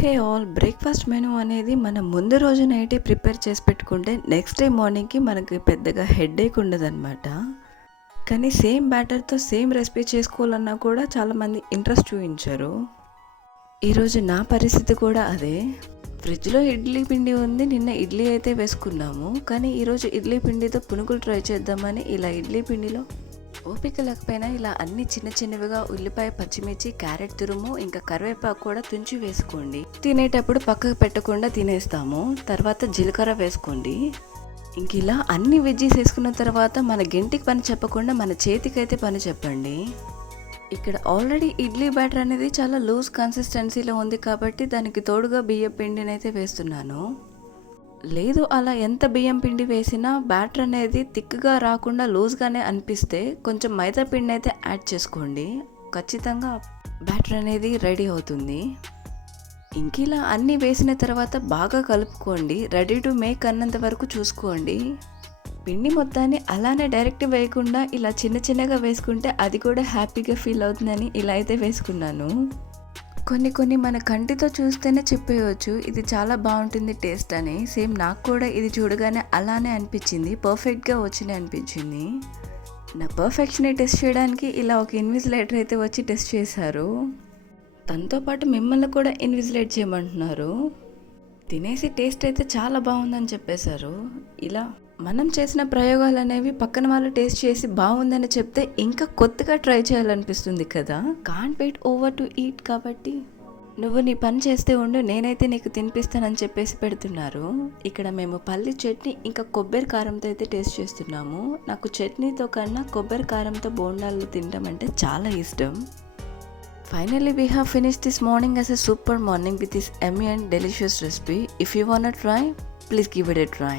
Hey all, breakfast menu అనేది మనం ముందు రోజు నైటే ప్రిపేర్ చేసి పెట్టుకుంటే నెక్స్ట్ డే మార్నింగ్కి మనకి పెద్దగా హెడేక్ ఉండదన్నమాట. కానీ సేమ్ బ్యాటర్తో సేమ్ రెసిపీ చేసుకోవాలన్నా కూడా చాలామంది ఇంట్రెస్ట్ చూపించారు. ఈరోజు నా పరిస్థితి కూడా అదే. ఫ్రిడ్జ్లో ఇడ్లీ పిండి ఉంది, నిన్న ఇడ్లీ అయితే వేసుకున్నాము. కానీ ఈరోజు ఇడ్లీ పిండితో పునుగులు ట్రై చేద్దామని ఇలా ఇడ్లీ పిండిలో ఓపిక లేకపోయినా ఇలా అన్ని చిన్న చిన్నవిగా ఉల్లిపాయ, పచ్చిమిర్చి, క్యారెట్ తురుము, ఇంకా కరివేపాకు కూడా తుంచి వేసుకోండి. తినేటప్పుడు పక్కకు పెట్టకుండా తినేస్తాము. తర్వాత జీలకర్ర వేసుకోండి. ఇంక ఇలా అన్ని వెజ్జీస్ వేసుకున్న తర్వాత మన గెంటికి పని చెప్పకుండా మన చేతికైతే పని చెప్పండి. ఇక్కడ ఆల్రెడీ ఇడ్లీ బ్యాటర్ అనేది చాలా లూజ్ కన్సిస్టెన్సీలో ఉంది కాబట్టి దానికి తోడుగా బియ్యం పిండిని అయితే వేస్తున్నాను. లేదు, అలా ఎంత బియ్యం పిండి వేసినా బ్యాటర్ అనేది థిక్గా రాకుండా లూజ్గానే అనిపిస్తే కొంచెం మైదా పిండి అయితే యాడ్ చేసుకోండి. ఖచ్చితంగా బ్యాటర్ అనేది రెడీ అవుతుంది. ఇంక ఇలా అన్నీ వేసిన తర్వాత బాగా కలుపుకోండి. రెడీ టు మేక్ అన్నంత వరకు చూసుకోండి. పిండి మొత్తాన్ని అలానే డైరెక్ట్ వేయకుండా ఇలా చిన్న చిన్నగా వేసుకుంటే అది కూడా హ్యాపీగా ఫీల్ అవుతుందని ఇలా అయితే వేసుకున్నాను. కొన్ని మన కంటితో చూస్తేనే చెప్పేయచ్చు ఇది చాలా బాగుంటుంది టేస్ట్ అని. సేమ్ నాకు కూడా ఇది చూడగానే అలానే అనిపించింది, పర్ఫెక్ట్గా వచ్చింది అనిపించింది. నా పర్ఫెక్షన్ని టెస్ట్ చేయడానికి ఇలా ఒక ఇన్విజిలేటర్ అయితే వచ్చి టెస్ట్ చేశారు. తనతో పాటు మిమ్మల్ని కూడా ఇన్విజిలేట్ చేయమంటున్నారు. తినేసి టేస్ట్ అయితే చాలా బాగుందని చెప్పేశారు. ఇలా మనం చేసిన ప్రయోగాలు అనేవి పక్కన వాళ్ళు టేస్ట్ చేసి బాగుందని చెప్తే ఇంకా కొత్తగా ట్రై చేయాలనిపిస్తుంది కదా. Can't wait over to eat. కాబట్టి నువ్వు నీ పని చేస్తే ఉండు, నేనైతే నీకు తినిపిస్తానని చెప్పేసి పెడుతున్నారు. ఇక్కడ మేము పల్లి చట్నీ ఇంకా కొబ్బరి కారంతో అయితే టేస్ట్ చేస్తున్నాము. నాకు చట్నీతో కన్నా కొబ్బరి కారంతో బోండాలు తినడం అంటే చాలా ఇష్టం. Finally, we have finished this morning as a super morning with this yummy and delicious recipe. If you wanna try, please give it a try.